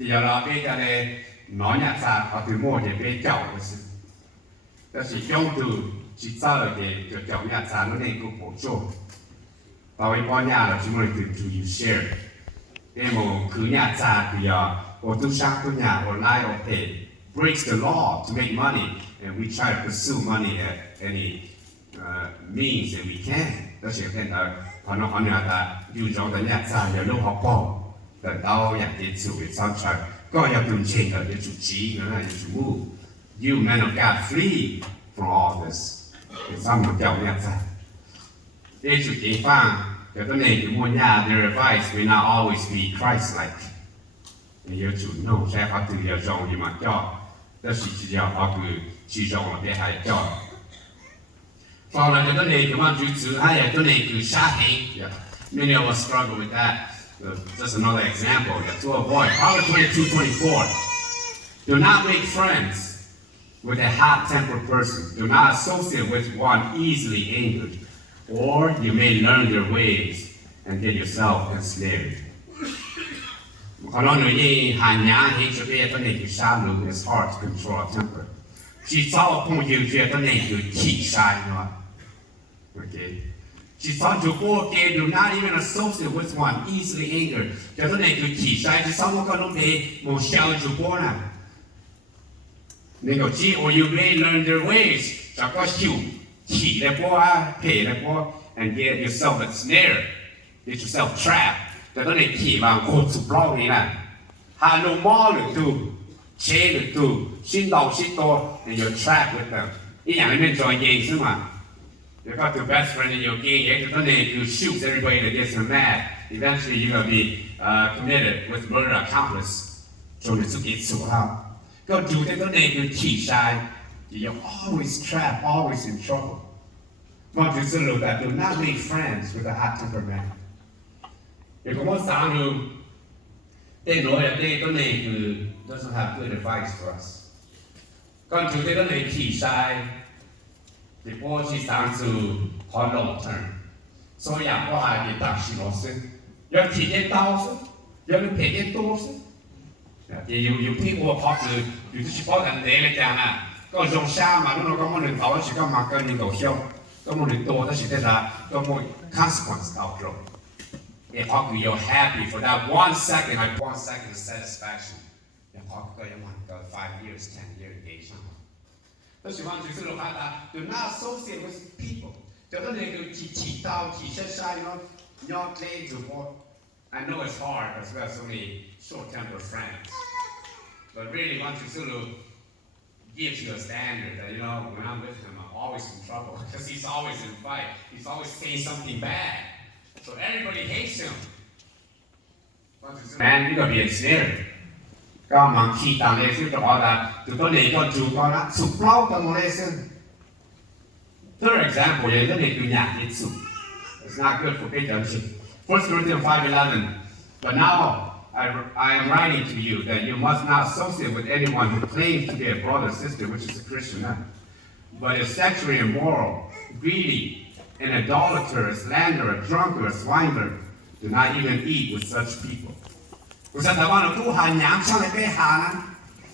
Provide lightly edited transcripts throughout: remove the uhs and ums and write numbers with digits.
thì giờ là bây giờ này nói nhạc xa họ từ mua để bây chậu cái sự đó chỉ trong từ chỉ sao là để cho chậu nhạc xa nó nên cũng bổ trợ tao ấy bỏ nhà là chúng mình từ to you share để mà cứ nhạc xa thì ở tu sang tu nhà ở lại ở thể breaks the law to make money and we try to pursue money at any means that we can đó chỉ là họ nói là dù trong cái nhạc xa giờ lúc học bỏแต่เราอยากจะสู่สร้างชาติก็อยากเป็นเช่นกับจะจุดชี้นะจะสู่ you man of God free from all this สร้างมันเจ้าเนี่ยซะได้จุดที่ฟังแต่ตัวเองอยู่บนยา their advice may not always be Christ-like 要จุดโน้ใช้เขาถือ要จงอยู่มาจ่อแต่สิ่งที่เขาคือชี้จงมาได้ให้จ่อฟังแล้วตัวเองคือว่าจุดสุดท้ายตัวเองคือชาติ many of us struggle with that just another example to avoid Proverbs 22:24 do not make friends with a hot-tempered person do not associate with one easily angered or you may learn their ways and get yourself ensnared เขาnói nói như hàng nhá thì cho biết cái nàyคือชาลูis hard to control temper chỉ sau không hiểu chuyện cái nàyคือขี้sai nữa okay chỉ sau chủ cô kêu do not even associate with one easily angered cho cái nàyคือขี้sai chỉ sau một con ông thế một sao chủ cô nè nên có chỉ or you may learn their ways จะก็ชิวขี้เลยพ่อเพ่เลยพ่อ and get yourself ensnared get yourself trapped แต่ก็ในขี่บางคนสุดรอบนี้นะหาโนมอหรือตูเชหรือตูชิ้นดอกชิ้นโต and you're trapped with them อีกอย่างนี้เป็นจอยเย็นใช่ไหม you got the best friend in your gang แต่ก็ในyou shoot everybody that gets them mad eventually you're gonna be committed with murder accomplice จนสุดที่สุดครับก็ดูแต่ก็ในคือขี่ชาย you're always trapped always in trouble มาถึงสรุปแบบ do not make friends with a hot tempered man If you want someone they know that they don't need to doesn't have good advice for us. ก่อนที่จะต้องขี่ชาย before she starts to for long term. So อยากว่าจะตัดสินใจอยากขี่ได้ต่อสิอยากเป็นเพจได้ตัวสิอยู่ที่หัวพอคืออยู่ที่เฉพาะกันเดียวเลยจ้านะก็ลงช้ามาแล้วเราก็มันหนึ่งต่อแล้วสิก็มาเกินหนึ่งต่อเที่ยวก็มันหนึ่งตัวแล้วสิได้ละก็มัน consequence ต่อตรง If you're happy for that 1 second, like 1 second of satisfaction, if you want to go 5 years, 10 years engagement. But you want to do not associate with people. Don't need to cheat out, not claim to work. I know it's hard as well, so many short-tempered friends. But really want to sort of give you a standard that, when I'm with him, I'm always in trouble because he's always in fight. He's always saying something bad. So everybody hates him. Man, you gotta be ensnared. ก็มังคีตามเลซึ่งจะบอกว่าตัวต้นเองก็จูก็นะสุกเล่าตามเลซึ่ง Third example อย่างต้นเองคืออยากยึดสุก It's not good for patriotism. 1 Corinthians 5:11. But now I am writing to you that you must not associate with anyone who claims to be a brother or sister, which is a Christian, but is sexually immoral, greedy.An idolater, a slanderer, a drunkard, a swindler, do not even eat with such people. คุณสัตว์ว่าเราตู้หายามช่างเลยไปหานะ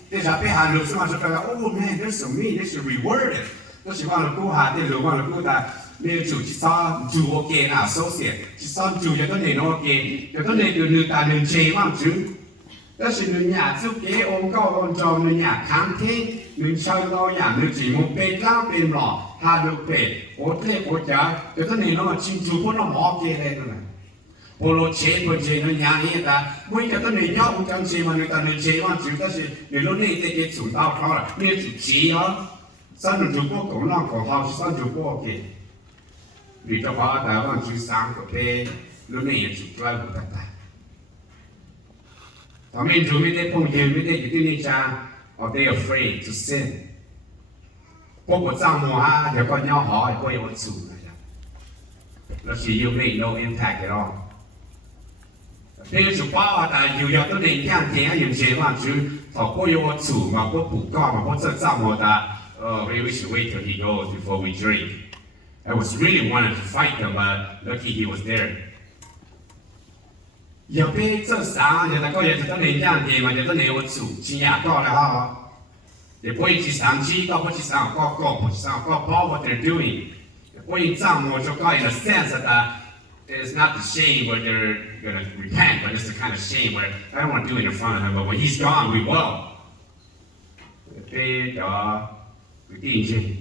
ที่จะไปหาหลุดสมาชิกกันโอ้แม่ there's so many there's rewarded ก็สิว่าเราตู้หาที่หลุดว่าเราตู้แต่เนี่ยจู่ที่ซ้อนจู่โอเคนะ associate ที่ซ้อนจู่จะต้องเนี่ยโอเคจะต้องเนี่ยดูแต่หนึ่งเชว่างจู่但是人家就给我们搞工作，人家看听，人上到呀，人节目被当被骂，他都被我这国家，就是你那么清楚不能冒给来的呢。我罗钱不钱，人家你的，我觉得你要不讲钱嘛，你但你钱嘛，就但是你罗你这个做到好了，你就钱啊，三人就不讲那个好，三就不给，你就把台湾就三个呗，罗你也就赚不得的。他们就没得碰见，没得有的那家，or they afraid to sin。不过账目啊，有个鸟好，不有做那样，那是 you make no impact at all。你就把啊，但有要到你听听，有些话就，不有我做嘛，不补告嘛，不这账目的，we should wait till he goes before we drink. I was really wanted to fight him, but lucky he was there. 要被这啥，就那个也是等你讲的嘛，就等你我做，钱也高了哈。也不会去上机，搞不去上搞不去上搞 about what they're doing. 不会这么就搞 in the sense that it's not the shame where they're gonna repent, but it's the kind of shame where I don't want to do it in front of him, but when he's gone, we will. 被叫定睛，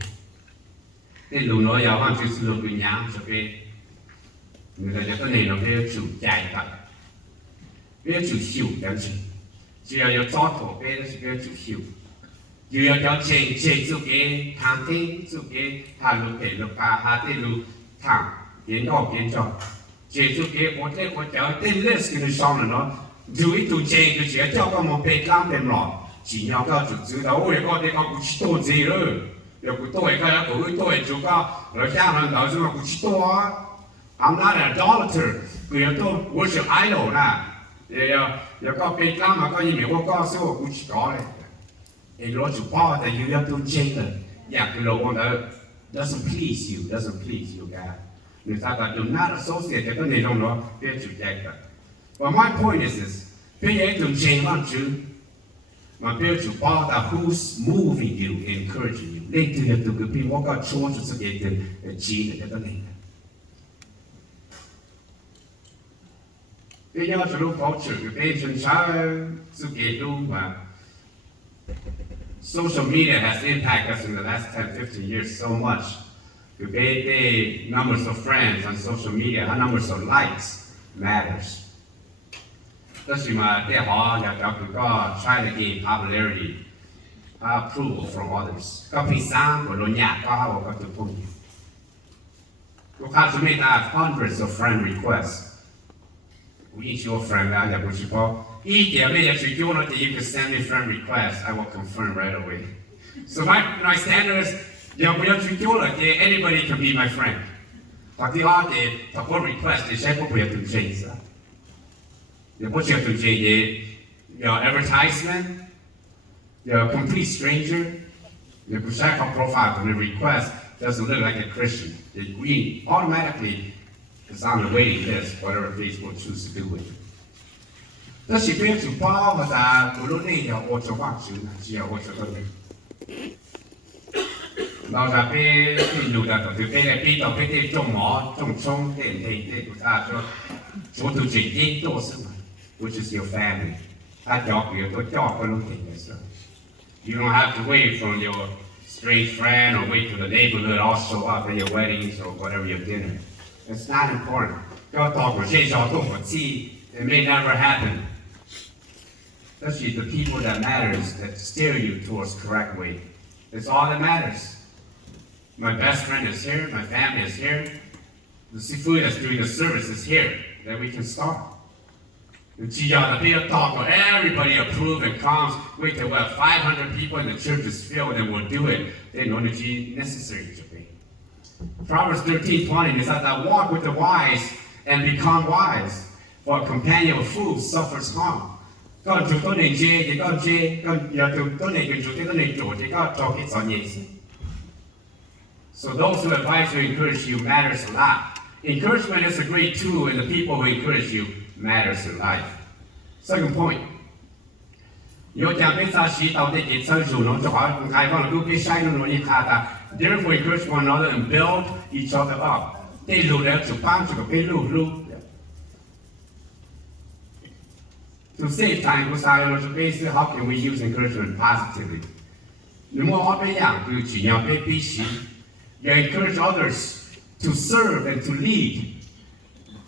这路路要往就是路不娘，就被你个就等你路被主解的，被主修等于，只要有早头被是被主修。又要叫change 自己谈天自己谈路给路把下的路谈变做change 自己我叫的 list 给你上了咯，就一度 change 就只要叫个我被讲点咯，只要个就知道我一个不去多这了，要不多一个要不多就个而家人到时候不去多啊 ，I'm not an idolater， 不要多我是 idol 啦，要个被讲嘛个因为我告诉我不去搞嘞。A lot of power that you have to change it. Yeah, you know, doesn't please you, God. You thought do not associate it with the But my point is this: pay to change one to my to power that who's moving you, encouraging you. They do have to go be what God chose to get the cheat at the name. They are to look culture, you pay to child to get social media has impacted us in the last 10, 15 years so much. The numbers of friends on social media, our numbers of likes matters. 但是嘛，最好要try to gain popularity, approval from others. ก็พี่สร้างคนรู้ยากก็หาว่าก็ถูกต้องลูกค้าจะไม่ได้ hundreds of friend requests. 我一些 friend 啊，也不是说。一点没有去用了，you can send me friend request, I will confirm right away. So my standard is, 要不要去用了，anybody can be my friend. 但第二点，他不 request，你先不要对这意思，也不需要对这些，要 advertisement，要 complete stranger，也不需要 profile 的 request doesn't look like a Christian. It green automatically is on the waiting list, whatever Facebook chooses to do with it. 但是别主包和他不论那条我就放心了，只要我觉得你，老在别路的就别来别到别的种毛种葱点不他说做到自己做什么 ，which is your family， 他交给都交给了你的事 ，you don't have to wait for your strange friend or wait for the neighborhood all show up at your weddings or whatever your dinner. It's not important. 要到我这小动我记 ，it may never happen. Especially the people that matters that steer you towards correct way. It's all that matters. My best friend is here. My family is here. The seafood that's doing the service is here. Then we can start. Everybody approve and comes. Wait till we have 500 people and the church is filled and we'll do it. Then no necessary to be. Proverbs 13:20 is that I walk with the wise and become wise. For a companion of fools suffers harm. ก็จุดต้นเองเจก็อย่าจุดต้นเองจุดที่ต้นเองโจทย์ก็จอกิจสอนเยสิ So those who advise or encourage you matters a lot. Encouragement is a great tool, and the people who encourage you matters in life. Second point. 有讲被扎西到底给成熟了，就好像开放了，都被晒了容易卡的。Therefore, encourage one another and build each other up. 对路了就帮助个被路。To save time, basically how can we use encouragement positively? 你莫好被养，就尽量被必须。You encourage others to serve and to lead.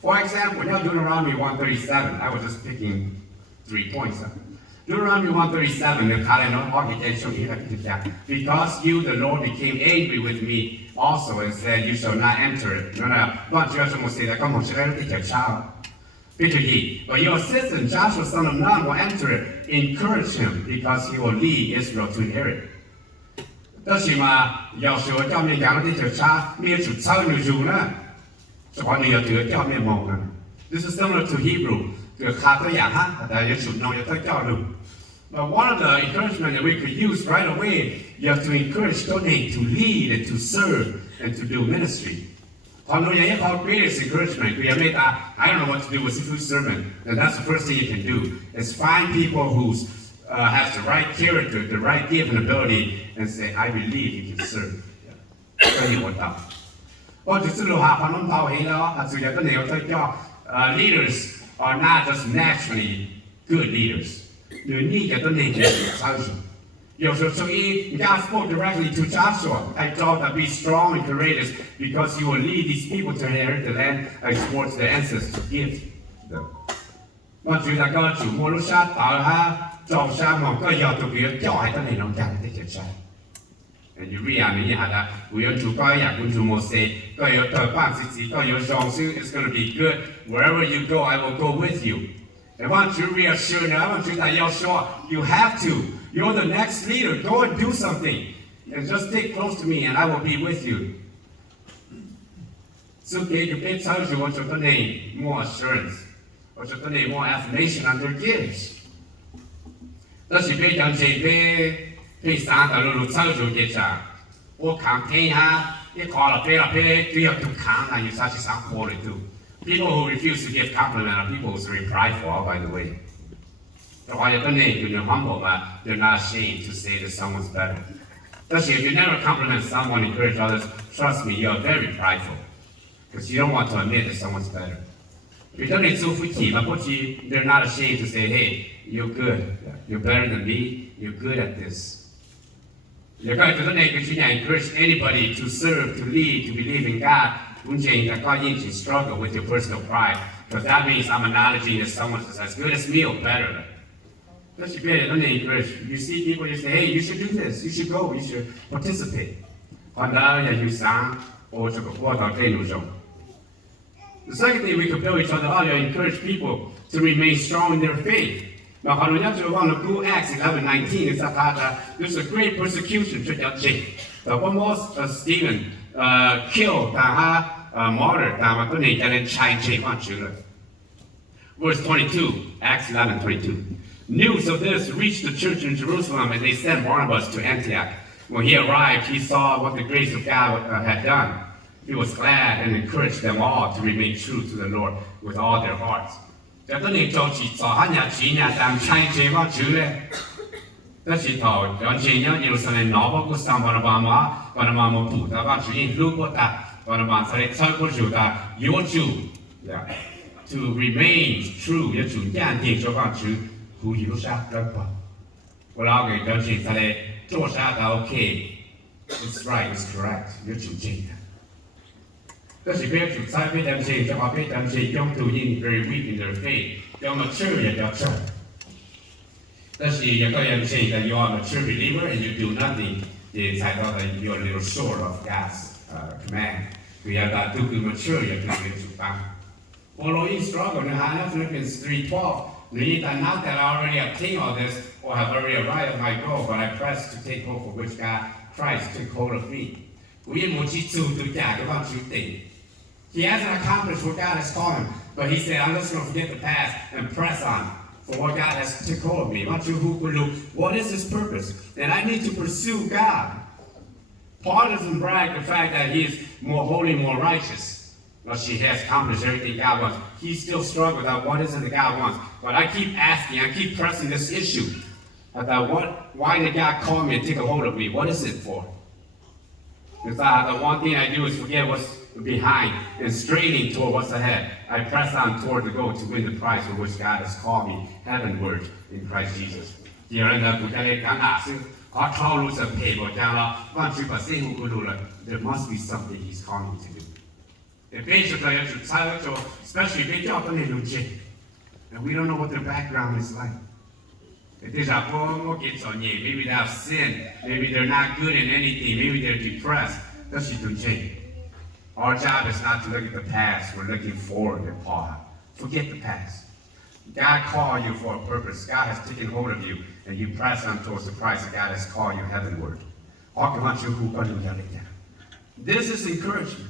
For example, now Deuteronomy 137, I was just picking 3 points. Deuteronomy 137, the calendar architecture because you, the Lord, became angry with me also and said, you shall not enter it. But your assistant, Joshua, son of Nun, will enter it. Encourage him because he will lead Israel to inherit. 但是嘛，要是我叫你讲的就差，你也就超你住呢，这话你要得叫面梦呢。This is similar to Hebrew. 这卡特雅哈，大家也就弄也得叫路。But one of the encouragement that we could use right away, you have to encourage Tony to lead and to serve and to do ministry. greatest encouragement. I don't know what to do with the food sermon. And that's the first thing you can do is find people who has the right character, the right gift and ability, and say, I believe you can serve. 跟你我到，我就是路下反正到起咯，主要跟你有對咗，leaders are not just naturally good leaders. You need to need to exposure. So God spoke directly to Joshua. I told that be strong and courageous because you will lead these people to inherit the land towards their ancestors give them. 我主大家主摩路沙打下撞沙望個有特別教係得你兩家的嘅沙。And you realize that we are to buy a good to say, go your capacity, go your song, it's going to be good. Wherever you go, I will go with you. I want you to reassure you, I want you that you're sure you have to. You're the next leader. Go and do something. And just stay close to me and I will be with you. So you can tell you what you need more assurance. What you need more affirmation on your gifts. That's your big unchained. 第三條路走咗嘅咋，我扛聽下，一靠落俾主要都扛下，要三過嚟都。People who refuse to give compliment are people who are very prideful, by the way. 就話有個你叫做 humble 嘛 ，they're not ashamed to say that someone's better. 但是 if you never compliment someone, encourage others, trust me, you are very prideful, because you don't want to admit that someone's better. 如果你祝福佢嘛，不知 they're not ashamed to say, hey, you're good, you're better than me, you're good at this. You got to encourage anybody to serve, to lead, to believe in God. To struggle with your personal pride, because that means I'm acknowledging that someone is as good as me or better. That's your better. Don't encourage. You see people, you say, hey, you should do this. You should go. You should participate. The second thing we can build each other up is encourage people to remain strong in their faith. Now, how do you want to go Acts 11:19? It's there's a great persecution to that chick. The almost Stephen killed martyred. Verse 22, Acts 11:22. News of this reached the church in Jerusalem, and they sent Barnabas to Antioch. When he arrived, he saw what the grace of God had done. He was glad and encouraged them all to remain true to the Lord with all their hearts. 就當你做事做下日錢呀，但差這幫主咧，得是頭有錢呀，要上嚟攞嗰個三萬八萬，萬萬冇補，但幫主因路不大，萬萬上嚟超過主的有主，to remain true 有主堅定這幫主，胡有啥得吧？我老嘅有錢上嚟做啥都 OK，it's right, it's correct 有主正的。但是別主在別人前，就話別人前用途因 very weak in their faith， 要 mature 也要 mature。但是有個人前that you are a mature believer and you do nothing， 你才到的 you are a little short of God's command。佢有個都叫 mature 也叫佢主辦。Following struggle 你看那 Philippians 3:12， read that not that I already obtained all this or have already arrived at my goal, but I press to take hope for which God Christ took hold of me。我也冇記住對家嘅幫主定。He hasn't accomplished what God has called him, but he said, I'm just going to forget the past and press on for what God has took hold of me. What is his purpose? And I need to pursue God. Paul doesn't brag the fact that he is more holy, more righteous. But she has accomplished everything God wants. He still struggles with what is it that God wants. But I keep asking, I keep pressing this issue about why did God call me and take a hold of me? What is it for? Because the one thing I do is forget what's behind and straining toward what's ahead. I press on toward the goal to win the prize for which God has called me heavenward in Christ Jesus. 第二呢，不再来讲大事，而超路是配合讲了，万事把生活过路了。There must be something He's calling me to do. 也basically要去参与做 especially 被叫到那种事 and we don't know what their background is like. Maybe they have sinned, maybe they're not good in anything, maybe they're depressed. That's what change. Our job is not to look at the past, we're looking forward at Paul. Forget the past. God called you for a purpose. God has taken hold of you, and you press on towards the prize that God has called you heavenward. This is encouragement.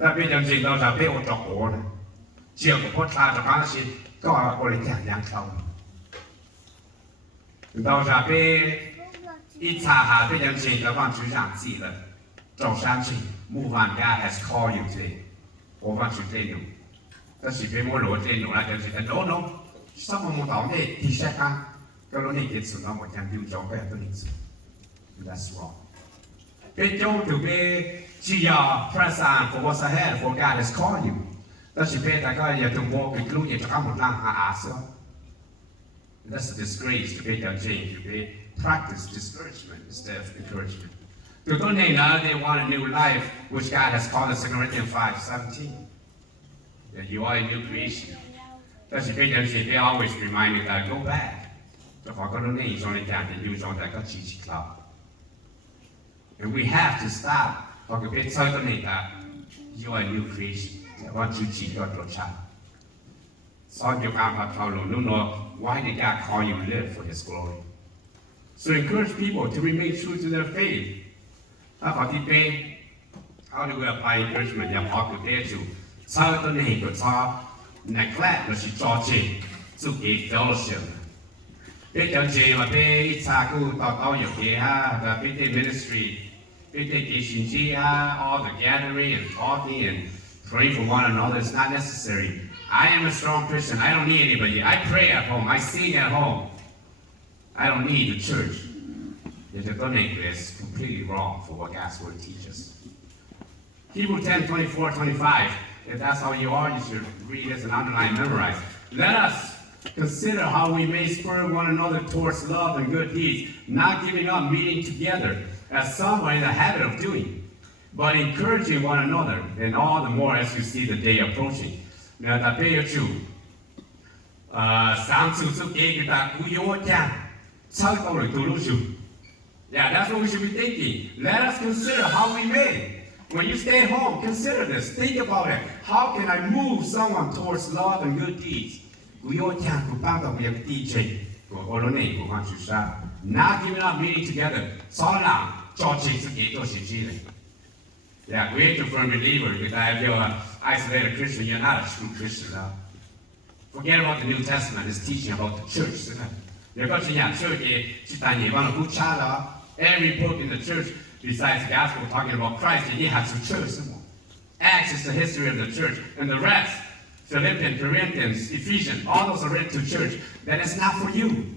That be them saying those are people talk order. She will put out the policy, go out or young trouble. Those are big 一查下被人钱就往主上记了，走上去，move on God has called you today， 我往主对你，但是别莫罗对你啦，就是但 no no， 什么冇到呢？提下他，ก็รู้นี่เกิดสุดแล้วหมดการดิวจองไปตัวนี้สุด that's wrong。别中就别只要 press on for what's ahead for God has called you， 但是别大家也都冇给路也就看冇让下阿瑟。That's a disgrace to be done change. To be practice discouragement instead of encouragement. To they want a new life, which God has called us in Corinthians 5:17. That you are a new creation. That's a big thing. They always remind me that go back. So for God is only down the news on that God teach club. And we have to stop. For the big that you are a new creation. I want you to teach God your child. So you can't know why did God call you to live for His glory? So encourage people to remain true to their faith. How do we apply encouragement? You have to dare to. Sao tôi này của sao neglect là sự cho chị, sự kỳ fellowship. Bây giờ chị mà bây xa cô tao nhiều kia ha, the big ministry, big teaching ha, all the gathering and talking and praying for one another is not necessary. I am a strong Christian. I don't need anybody. I pray at home. I sing at home. I don't need the church. Yet the donate is completely wrong for what God's word teaches. Hebrews 10:24-25. If that's how you are, you should read this and underline, memorize. Let us consider how we may spur one another towards love and good deeds, not giving up meeting together, as some are in the habit of doing, but encouraging one another, and all the more as you see the day approaching. Now, that pay you. Yeah, that's what we should be thinking. Let us consider how we may. When you stay at home, consider this. Think about it. How can I move someone towards love and good deeds? Not giving up meeting together. Yeah, we're a firm believer. If you're an isolated Christian, you're not a true Christian. Forget about the New Testament. It's teaching about the church. Every book in the church, besides the gospel talking about Christ, and he has a church. Acts is the history of the church, and the rest, Philippians, Corinthians, Ephesians, all those are written to church. That is not for you.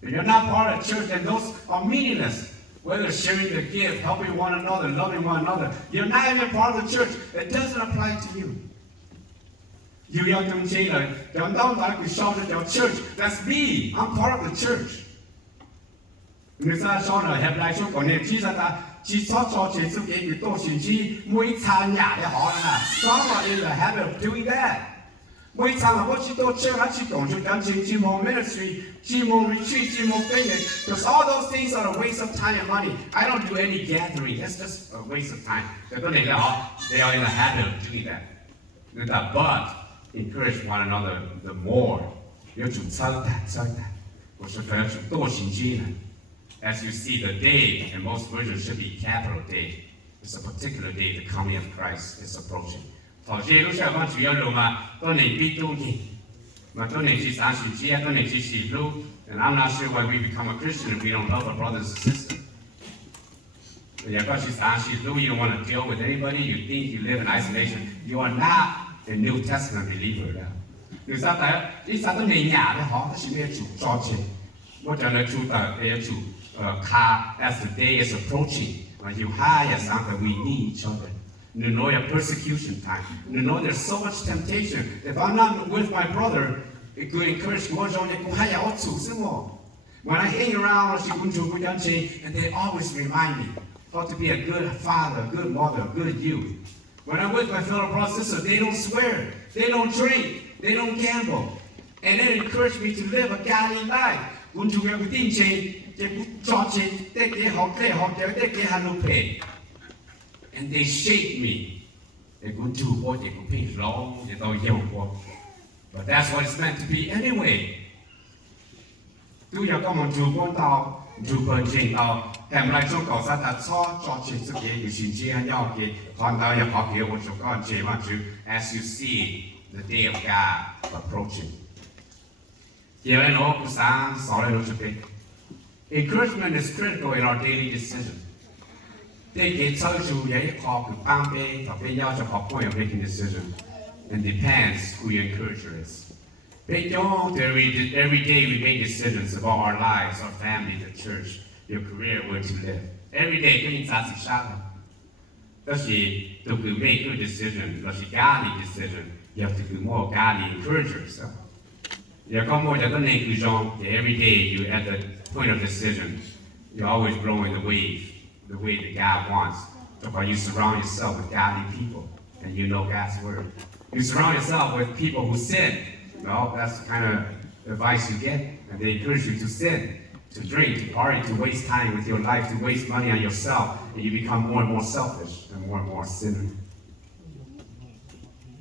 If you're not part of church, then those are meaningless. Whether sharing the gift, helping one another, loving one another, you're not even part of the church. It doesn't apply to you. You young children, don't like we shout at your church. That's me. I'm part of the church. Người ta cho là hẹp lại số còn niệm chỉ ra ta chỉ cho chỉ số cáiตัวสิ่งที่每餐nhà để họ là some are in the habit of doing that. 每餐我去到church，还去讲就感情，去忙 ministry， 去忙 retreat， 去忙 thing， because all those things are a waste of time and money. I don't do any gathering. That's just a waste of time. They are in the habit of doing that. But encourage one another the more. 要做真的，我说要做多สิ่งที่呢。As you see, the day, and most versions should be capital day. It's a particular day, the coming of Christ is approaching. 頭先都想講主要路嘛，當年必都見，嘛當年是三旬節，當年是時路， and I'm not sure why we become a Christian if we don't love our brothers and sisters. 如果是三旬路, you don't want to deal with anybody, you think you live in isolation, you are not a New Testament believer. 其實第一都年廿咧，嗬，都是咩做作情，我就嚟做嘅做。As the day is approaching, when you hire something, we need each other. You know your persecution time. You know there's so much temptation. If I'm not with my brother, it could encourage more. When I hang around, and they always remind me how to be a good father, a good mother, a good youth. When I'm with my fellow brothers and sisters, they don't swear, they don't drink, they don't gamble, and they encourage me to live a godly life. And they shape me. They go do what they go pay long, they don't yell what. But that's what it's meant to be anyway. Do you come on to one tao, do punching tao, and like so called that saw, George, it's okay, you should see and yogi, Honda, your pocket, what you can't say much as you see the day of God approaching. Here I know, Kusan, sorry, no to pick. Encouragement is critical in our daily decisions. They get told you, yeah, call the point of making decisions, and depends who your encourager is. They don't. Every day we make decisions about our lives, our family, the church, your career, where to live. Every day, we make good decisions. That's a godly decision. You have to be more godly encouragers. Every day you at the point of decision, you're always growing the way that God wants. So you surround yourself with godly people, and you know God's word. You surround yourself with people who sin. Well, that's the kind of advice you get, and they encourage you to sin, to drink, to party, to waste time with your life, to waste money on yourself, and you become more and more selfish and more sinner.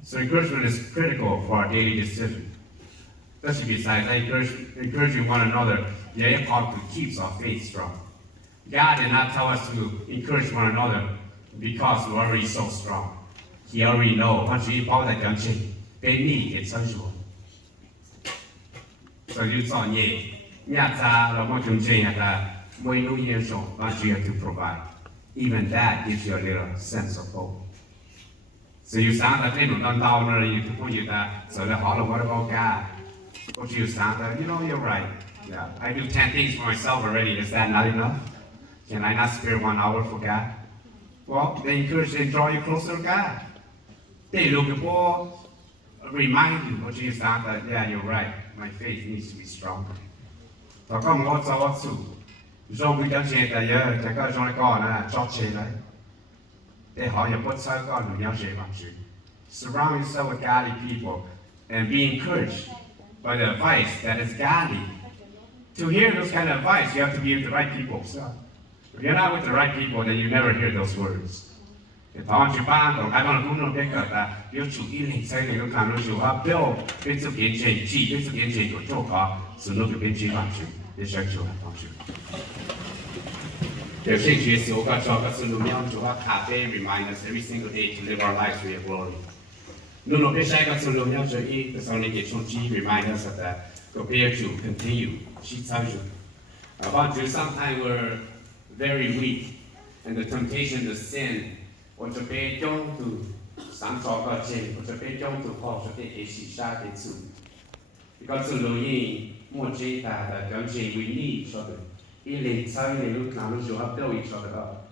So encouragement is critical for our daily decision. Especially besides encouraging one another, yeah, called to keep our faith strong. God did not tell us to encourage one another because we're already so strong. He already knows. So you saw to provide. Even that gives you a little sense of hope. So you sound like you can put you that. So what about God? What you sound like, you're right. Yeah, I do 10 things for myself already. Is that not enough? Can I not spare 1 hour for God? Well, they encourage and draw you closer to God. They look for, remind you what you sound like. Yeah, you're right. My faith needs to be stronger. So come on, what's up? Jean we don't change that year. Take out Jean Gone and chop change. They hire you put so God to you. Surround yourself with godly people and be encouraged by the advice that is godly. To hear those kind of advice, you have to be with the right people. So if you're not with the right people, then you never hear those words. If I want you back, I don't know that you should eat say you can lose your bill, it's a game change, it's a game change, so look at Benji Lunch, it's actually a function. There's a case you got to remind us every single day to live our lives for your glory. No, I got to eat, the only get some tea, remind us of that. Prepare to continue. She tells you. About you, sometimes we're very weak, and the temptation to sin, or to be young to some sort of change, or to be young to cause a bit she shot it too. Because of the more change that don't change, we need each other. Ili telling you, look now, you have to each other up.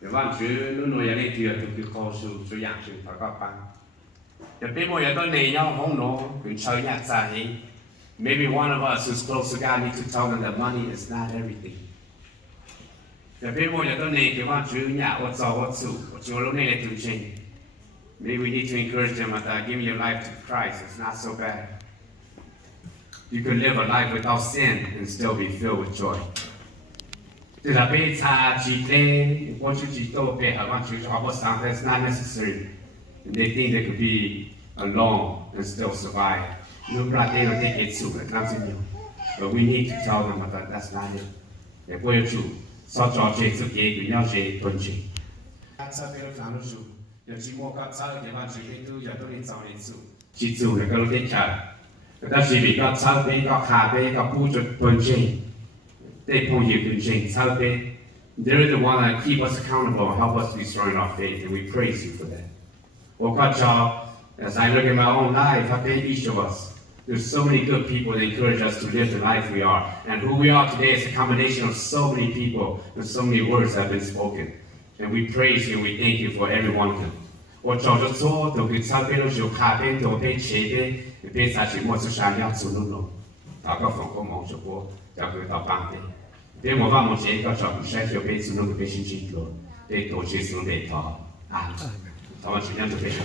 The one you know, you need to be called to young to talk about. The people you don't need your home, no, we show you that. Maybe one of us who's close to God needs to tell them that money is not everything. The people you don't need to want to, what's you don't need to change. Maybe we need to encourage them that giving your life to Christ is not so bad. You can live a life without sin and still be filled with joy. That's not necessary. And they think they could be alone and still survive. But we need to tell them that that's not it. If we're true, such a change to get, we know she don't change. That's a bit of time to shoot. She woke outside, they want to do your doing something too. She too, the girl did chat. But that's she be got south, they got car, they got put your punching. They pull you punching, south bay. They're the one that keep us accountable and help us be strong in our faith, and we praise you for that. Well, God, y'all, as I look at my own life, I think each of us. There's so many good people that encourage us to live the life we are. And who we are today is a combination of so many people and so many words that have been spoken. And we praise you and we thank you for every one of them. 我照着做，都给上边的就下边都被前边，边下去莫是想要做弄弄，大家放个忙就过，要回到半边。边我把目前个照顾晒就被做弄个被心情多，被多些兄弟他啊，他们尽量都非常。